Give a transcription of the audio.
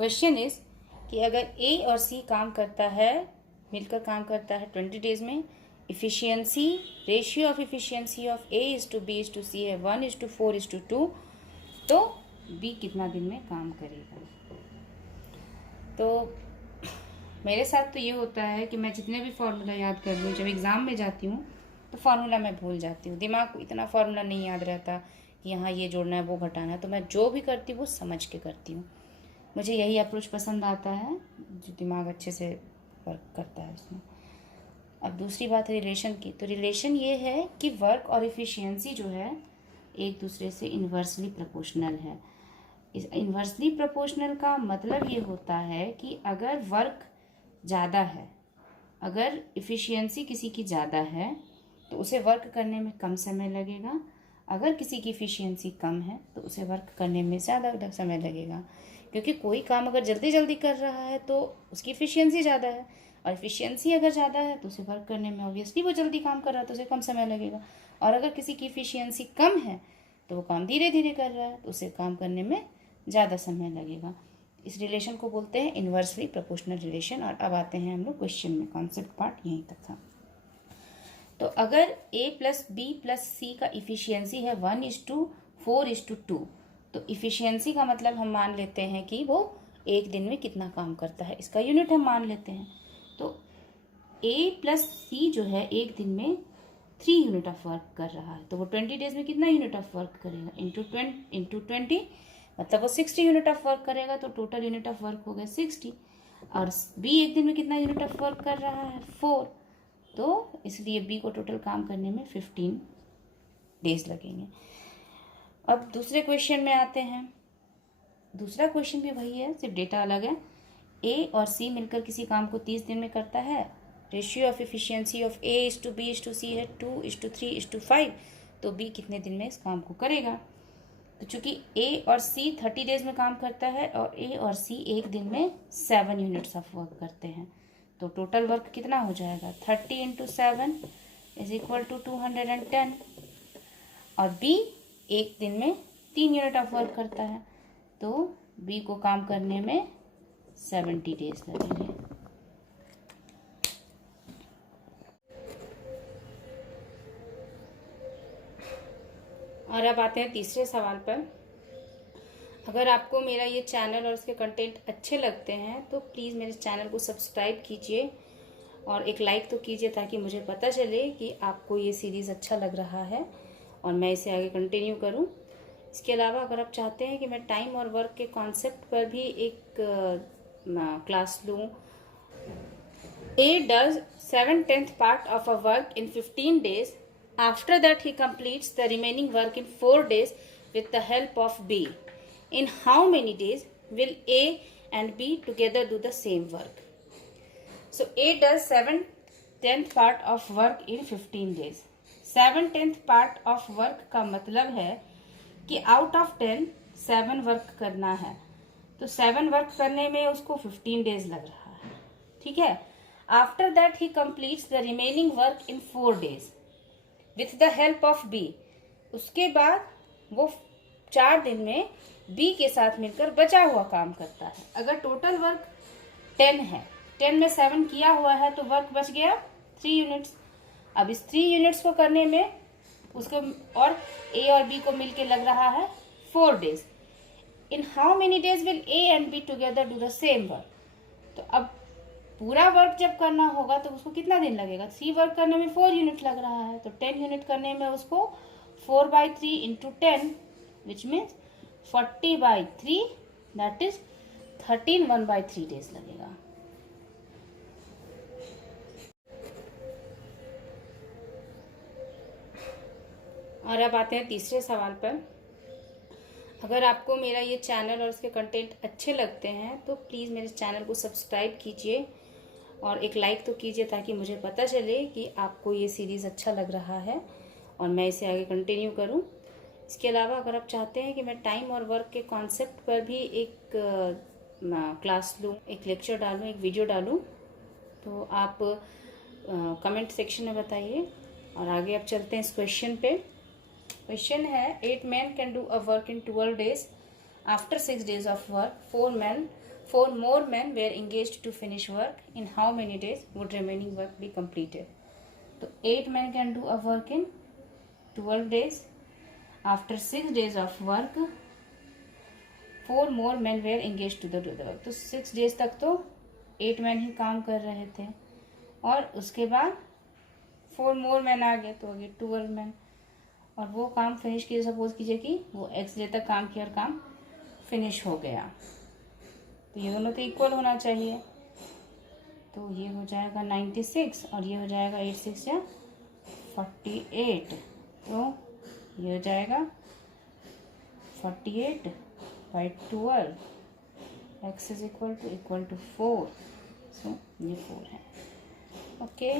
Question is कि अगर ए और सी काम करता है, मिलकर काम करता है 20 डेज में, efficiency ratio of efficiency of A is to B is to C है 1:4:2, तो बी कितना दिन में काम करेगा। तो मेरे साथ तो ये होता है कि मैं जितने भी फार्मूला याद कर लूँ, जब एग्ज़ाम में जाती हूँ तो फार्मूला मैं भूल जाती हूँ, दिमाग को इतना फार्मूला नहीं याद रहता कि यहाँ ये जोड़ना है वो घटाना है। तो मैं जो भी करती हूँ वो समझ के करती हूँ। मुझे यही अप्रोच पसंद आता है जो दिमाग अच्छे से वर्क करता है उसमें। अब दूसरी बात है रिलेशन की। तो रिलेशन ये है कि वर्क और इफ़िशियंसी जो है एक दूसरे से इन्वर्सली प्रोपोर्शनल है। इस इन्वर्सली प्रोपोर्शनल का मतलब ये होता है कि अगर वर्क ज़्यादा है, अगर इफ़िशियंसी किसी की ज़्यादा है तो उसे वर्क करने में कम समय लगेगा, अगर किसी की इफ़िशियंसी कम है तो उसे वर्क करने में ज़्यादा समय लगेगा। क्योंकि कोई काम अगर जल्दी जल्दी कर रहा है तो उसकी इफ़िशियंसी ज़्यादा है, और इफ़िशियंसी अगर ज़्यादा है तो उसे वर्क करने में ऑब्वियसली वो जल्दी काम कर रहा है तो उसे कम समय लगेगा। और अगर किसी की इफ़िशियंसी कम है तो वो काम धीरे धीरे कर रहा है तो उसे काम करने में ज़्यादा समय लगेगा। इस रिलेशन को बोलते हैं इन्वर्सली प्रोपोर्शनल रिलेशन। और अब आते हैं हम लोग क्वेश्चन में, कॉन्सेप्ट पार्ट यहीं तक था। तो अगर a प्लस बी प्लस सी का इफ़िशियंसी है 1:4:2, तो इफ़िशियंसी का मतलब हम मान लेते हैं कि वो एक दिन में कितना काम करता है, इसका यूनिट हम मान लेते हैं। तो a प्लस सी जो है एक दिन में 3 यूनिट ऑफ वर्क कर रहा है, तो वो 20 डेज में कितना यूनिट ऑफ वर्क करेगा, इंटू 20 मतलब वो 60 यूनिट ऑफ वर्क करेगा। तो टोटल यूनिट ऑफ वर्क हो गया 60। और बी एक दिन में कितना यूनिट ऑफ वर्क कर रहा है, 4, तो इसलिए बी को टोटल काम करने में 15 डेज लगेंगे। अब दूसरे क्वेश्चन में आते हैं। दूसरा क्वेश्चन भी वही है, सिर्फ डेटा अलग है। ए और सी मिलकर किसी काम को 30 दिन में करता है। Ratio of efficiency of A is to B is to C है 2:3:5, तो बी कितने दिन में इस काम को करेगा। तो चूंकि ए और सी 30 डेज में काम करता है और ए और सी एक दिन में 7 यूनिट्स ऑफ वर्क करते हैं, तो टोटल वर्क कितना हो जाएगा, 30 × 7 = 210। और बी एक दिन में 3 यूनिट ऑफ वर्क करता है, तो बी को काम करने में 70 डेज लगेंगे। और अब आते हैं तीसरे सवाल पर। अगर आपको मेरा ये चैनल और इसके कंटेंट अच्छे लगते हैं तो प्लीज़ मेरे चैनल को सब्सक्राइब कीजिए और एक लाइक तो कीजिए, ताकि मुझे पता चले कि आपको ये सीरीज़ अच्छा लग रहा है और मैं इसे आगे कंटिन्यू करूं। इसके अलावा अगर आप चाहते हैं कि मैं टाइम और वर्क के कॉन्सेप्ट पर भी एक क्लास लूं। A does 7/10 part of a work in 15 days. After that, he completes the remaining work in 4 days with the help of B. In how many days will A and B together do the same work? So, A does 7/10 part of work in 15 days. 7/10 part of work का मतलब है कि out of 10 7 work करना है, तो 7 work करने में उसको 15 डेज लग रहा है, ठीक है। After that he completes the remaining work in 4 days with the help of B. उसके बाद वो 4 दिन में B के साथ मिलकर बचा हुआ काम करता है। अगर टोटल वर्क 10 है, 10 में 7 किया हुआ है तो वर्क बच गया 3 यूनिट्स। अब इस 3 यूनिट्स को करने में उसको और A और B को मिलके लग रहा है 4 days. In how many days will A and B together do the same work? तो अब पूरा वर्क जब करना होगा तो उसको कितना दिन लगेगा, 3 वर्क करने में 4 यूनिट लग रहा है, तो 10 यूनिट करने में उसको 4/3 × 10 which means 40/3, that is 13 1/3 days लगेगा। और अब आते हैं तीसरे सवाल पर। अगर आपको मेरा ये चैनल और इसके कंटेंट अच्छे लगते हैं तो प्लीज़ मेरे चैनल को सब्सक्राइब कीजिए और एक लाइक तो कीजिए, ताकि मुझे पता चले कि आपको ये सीरीज़ अच्छा लग रहा है और मैं इसे आगे कंटिन्यू करूं। इसके अलावा अगर आप चाहते हैं कि मैं टाइम और वर्क के कॉन्सेप्ट पर भी एक क्लास लूं, एक लेक्चर डालूं, एक वीडियो डालूं, तो आप कमेंट सेक्शन में बताइए। और आगे अब चलते हैं इस क्वेश्चन पे। क्वेश्चन है 8 men can do a work in 12 days. After 6 days of work, 4 men 4 more men were engaged to finish work. In how many days would remaining work be completed? तो 8 men can do a work in 12 days. After 6 days of work, 4 more men were engaged to do the work. तो 6 days तक तो 8 men ही काम कर रहे थे, और उसके बाद 4 more men आ गए, तो आगे 12 men, और वो काम फिनिश किया। सपोज कीजिए कि वो x डे तक काम किया और काम फिनिश हो गया, तो ये दोनों तो इक्वल होना चाहिए। तो ये हो जाएगा 96 और ये हो जाएगा 8 6 या 48। तो ये हो जाएगा 48/12, x इज इक्वल टू 4। सो ये 4 है। ओके।